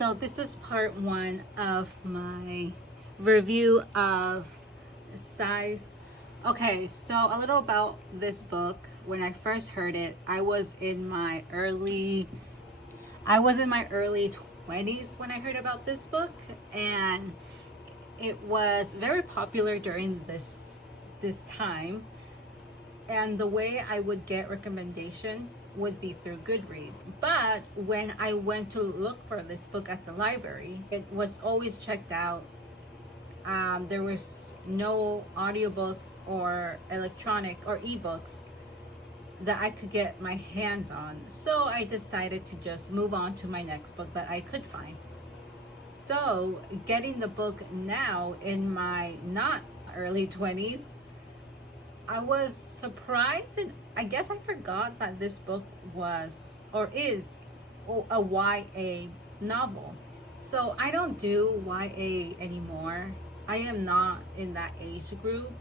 So this is part one of my review of Scythe. Okay, so a little about this book. When I first heard it, I was in my early 20s when I heard about this book, and it was very popular during this time. And the way I would get recommendations would be through Goodreads. But when I went to look for this book at the library, it was always checked out. There was no audiobooks or electronic or ebooks that I could get my hands on. So I decided to just move on to my next book that I could find. So getting the book now in my not early 20s, I was surprised, and I guess I forgot that this book was or is a YA novel. So I don't do YA anymore. I am not in that age group,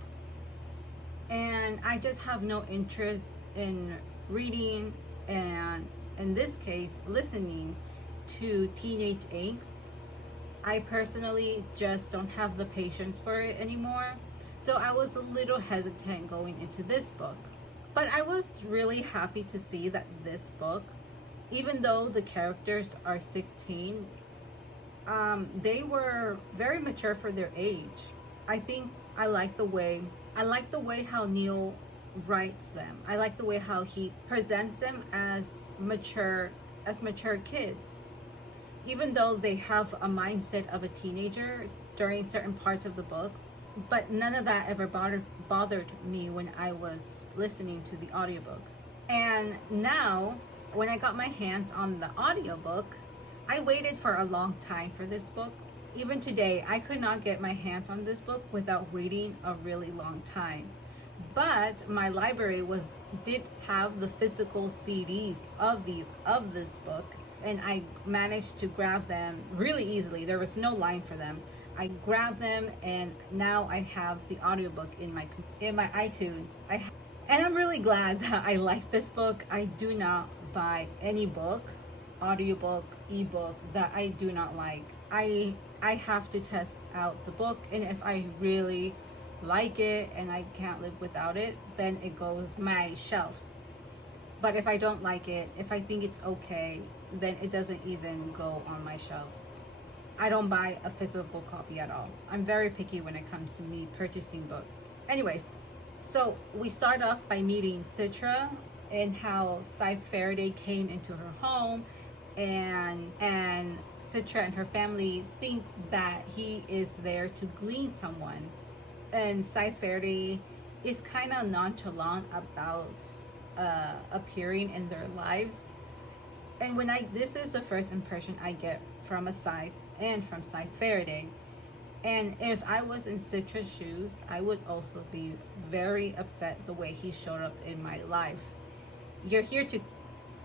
and I just have no interest in reading and, in this case, listening to teenage angst. I personally just don't have the patience for it anymore. So I was a little hesitant going into this book. But I was really happy to see that this book, even though the characters are 16, they were very mature for their age. I think I like the way how Neil writes them. I like the way how he presents them as mature kids. Even though they have a mindset of a teenager during certain parts of the books, but none of that ever bothered me when I was listening to the audiobook. And now, when I got my hands on the audiobook, I waited for a long time for this book. Even today, I could not get my hands on this book without waiting a really long time. But my library did have the physical CDs of this book, and I managed to grab them really easily. There was no line for them. I grabbed them, and now I have the audiobook in my iTunes. And I'm really glad that I like this book. I do not buy any book, audiobook, ebook that I do not like. I have to test out the book, and if I really like it and I can't live without it, then it goes my shelves. But if I don't like it, if I think it's okay, then it doesn't even go on my shelves. I don't buy a physical copy at all. I'm very picky when it comes to me purchasing books. Anyways, so we start off by meeting Citra and how Scythe Faraday came into her home, and Citra and her family think that he is there to glean someone. And Scythe Faraday is kind of nonchalant about appearing in their lives. And this is the first impression I get from a Scythe and from Scythe Faraday. And if I was in Citra's shoes, I would also be very upset the way he showed up in my life. You're here to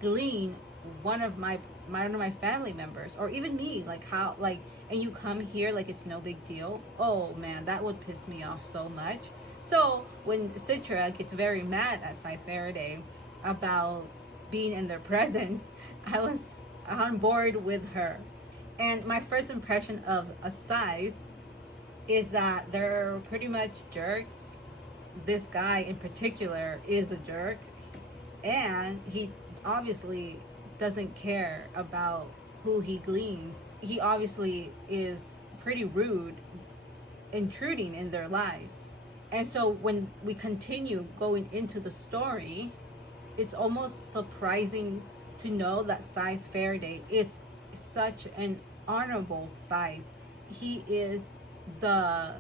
glean one of my family members, or even me, and you come here like it's no big deal. Oh man, that would piss me off so much. So when Citra gets very mad at Scythe Faraday about being in their presence, I was on board with her. And my first impression of a Scythe is that they're pretty much jerks. This guy in particular is a jerk, and he obviously doesn't care about who he gleans. He obviously is pretty rude, intruding in their lives. And so when we continue going into the story, it's almost surprising to know that Scythe Faraday is such an honorable Scythe. He is the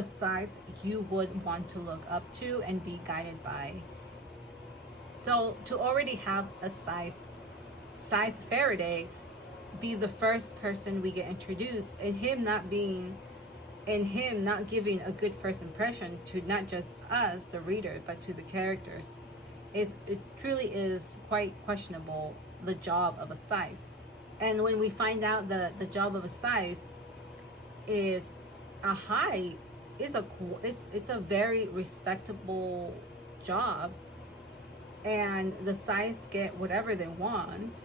Scythe you would want to look up to and be guided by. So to already have a Scythe Faraday be the first person we get introduced, and him not giving a good first impression to not just us, the reader, but to the characters, it truly is quite questionable, the job of a Scythe. And when we find out that the job of a Scythe is it's a very respectable job, and the Scythe get whatever they want,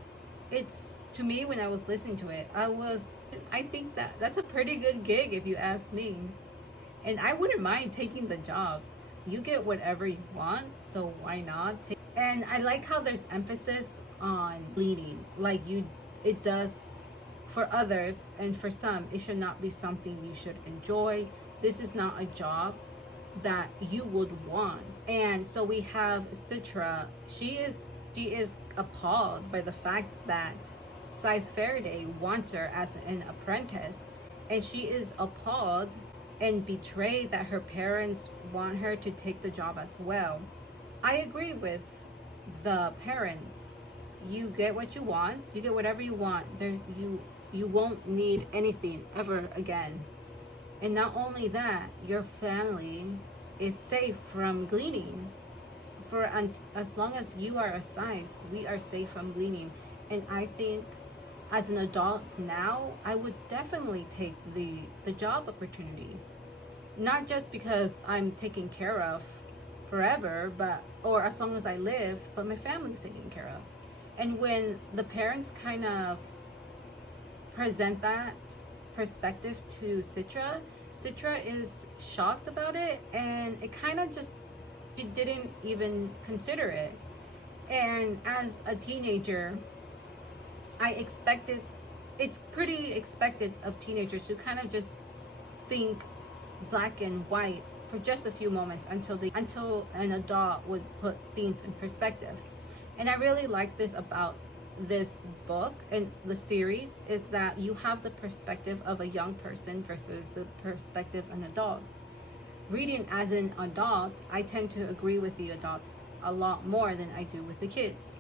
it's, to me, when I was listening to it, I think that that's a pretty good gig if you ask me. And I wouldn't mind taking the job. You get whatever you want, so why not? And I like how there's emphasis on leading. Like it does for others, and for some, it should not be something you should enjoy. This is not a job that you would want. And so we have Citra. She is appalled by the fact that Scythe Faraday wants her as an apprentice, and she is appalled and betrayed that her parents want her to take the job as well. I agree with the parents. You get what you want. You get whatever you want. You won't need anything ever again. And not only that, your family is safe from gleaning. As long as you are a Scythe, we are safe from gleaning. And I think as an adult now, I would definitely take the job opportunity. Not just because I'm taken care of forever, or as long as I live, but my family's taken care of. And when the parents kind of present that perspective to Citra is shocked about it, and it kind of just, she didn't even consider it. And as a teenager, it's pretty expected of teenagers to kind of just think black and white for just a few moments until an adult would put things in perspective. And I really like this about this book and the series, is that you have the perspective of a young person versus the perspective of an adult. Reading as an adult, I tend to agree with the adults a lot more than I do with the kids.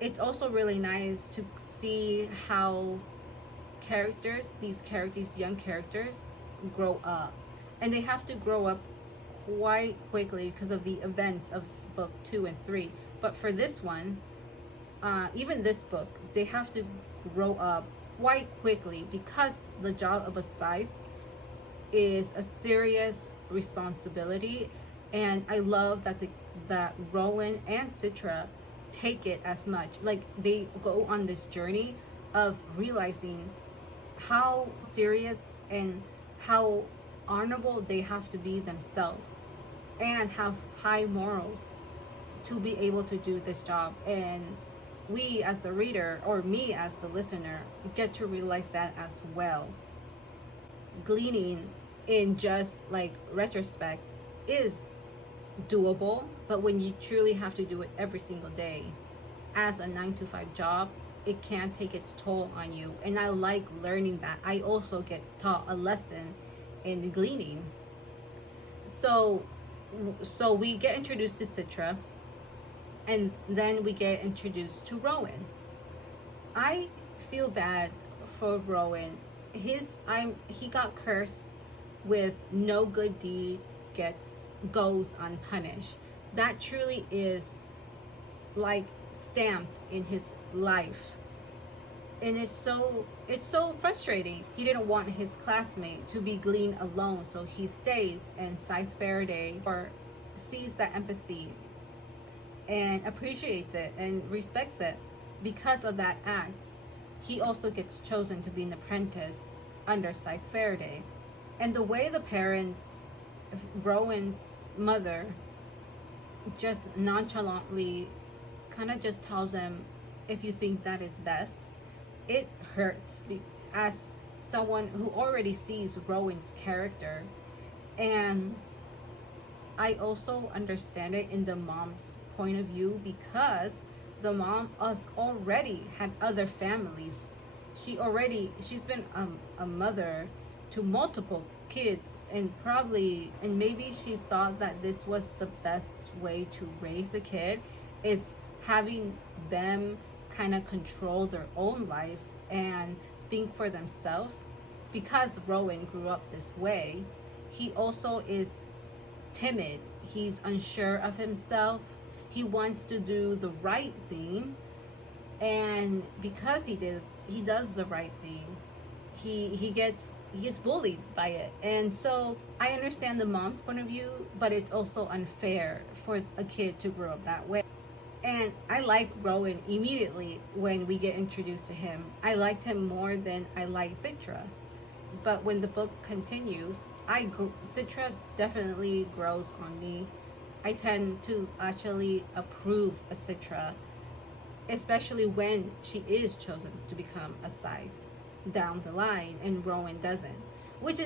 It's also really nice to see how these young characters grow up. And they have to grow up quite quickly because of the events of book 2 and 3. But for this one, even this book, they have to grow up quite quickly because the job of a Scythe is a serious responsibility. And I love that Rowan and Citra take it as much. Like, they go on this journey of realizing how serious and how honorable they have to be themselves and have high morals to be able to do this job. And we as a reader, or me as the listener, get to realize that as well. Gleaning, in just like retrospect, is doable, but when you truly have to do it every single day as a 9-to-5 job, it can take its toll on you. And I like learning that. I also get taught a lesson in gleaning. So we get introduced to Citra, and then we get introduced to Rowan. I feel bad for Rowan. He got cursed with no good deed goes unpunished. That truly is like stamped in his life. And it's so frustrating. He didn't want his classmate to be gleaned alone, so he stays, and Scythe Faraday sees that empathy and appreciates it and respects it. Because of that act, he also gets chosen to be an apprentice under Scythe Faraday. And the way the parents, Rowan's mother, just nonchalantly kind of just tells him, if you think that is best, it hurts as someone who already sees Rowan's character. And I also understand it in the mom's point of view, because the mom already had other families. She's been a mother to multiple kids, and maybe she thought that this was the best way to raise a kid, is having them kind of control their own lives and think for themselves. Because Rowan grew up this way, he also is timid. He's unsure of himself. He wants to do the right thing, and because he does the right thing, he gets bullied by it. And so I understand the mom's point of view, but it's also unfair for a kid to grow up that way. And I like Rowan immediately when we get introduced to him. I liked him more than I liked Citra. But when the book continues, Citra definitely grows on me. I tend to actually approve a Citra, especially when she is chosen to become a Scythe down the line and Rowan doesn't. Which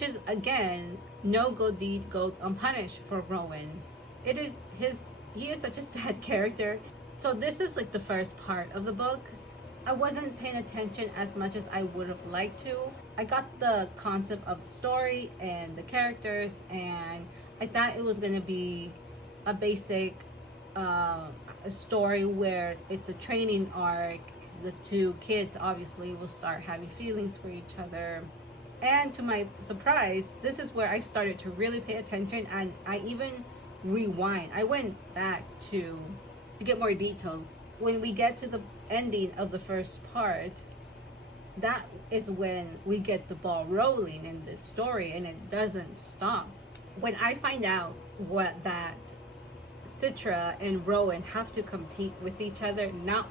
is again, no good deed goes unpunished for Rowan. He is such a sad character. So this is like the first part of the book. I wasn't paying attention as much as I would have liked to. I got the concept of the story and the characters, and I thought it was gonna be a basic story where it's a training arc. The two kids obviously will start having feelings for each other. And to my surprise, this is where I started to really pay attention, and I even rewind. I went back to get more details. When we get to the ending of the first part, that is when we get the ball rolling in this story, and it doesn't stop. When I find out what that Citra and Rowan have to compete with each other, no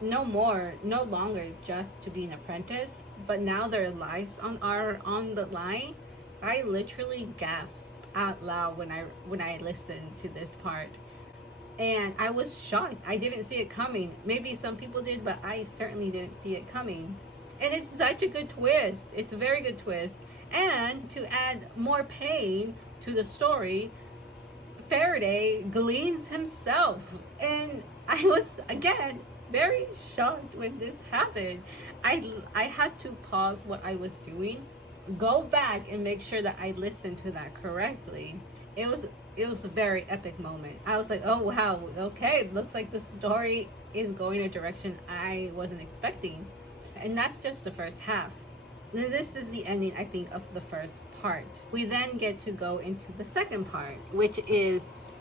longer just to be an apprentice, but now their lives are on the line. I literally gasped out loud when I listened to this part, and I was shocked. I didn't see it coming. Maybe some people did, but I certainly didn't see it coming. And it's such a good twist. It's a very good twist. And to add more pain to the story, Faraday gleans himself, and I was again very shocked when this happened. I had to pause what I was doing, go back and make sure that I listened to that correctly. It was a very epic moment. I was like, oh wow, okay, looks like the story is going a direction I wasn't expecting. And that's just the first half. Then this is the ending, I think, of the first part. We then get to go into the second part, which is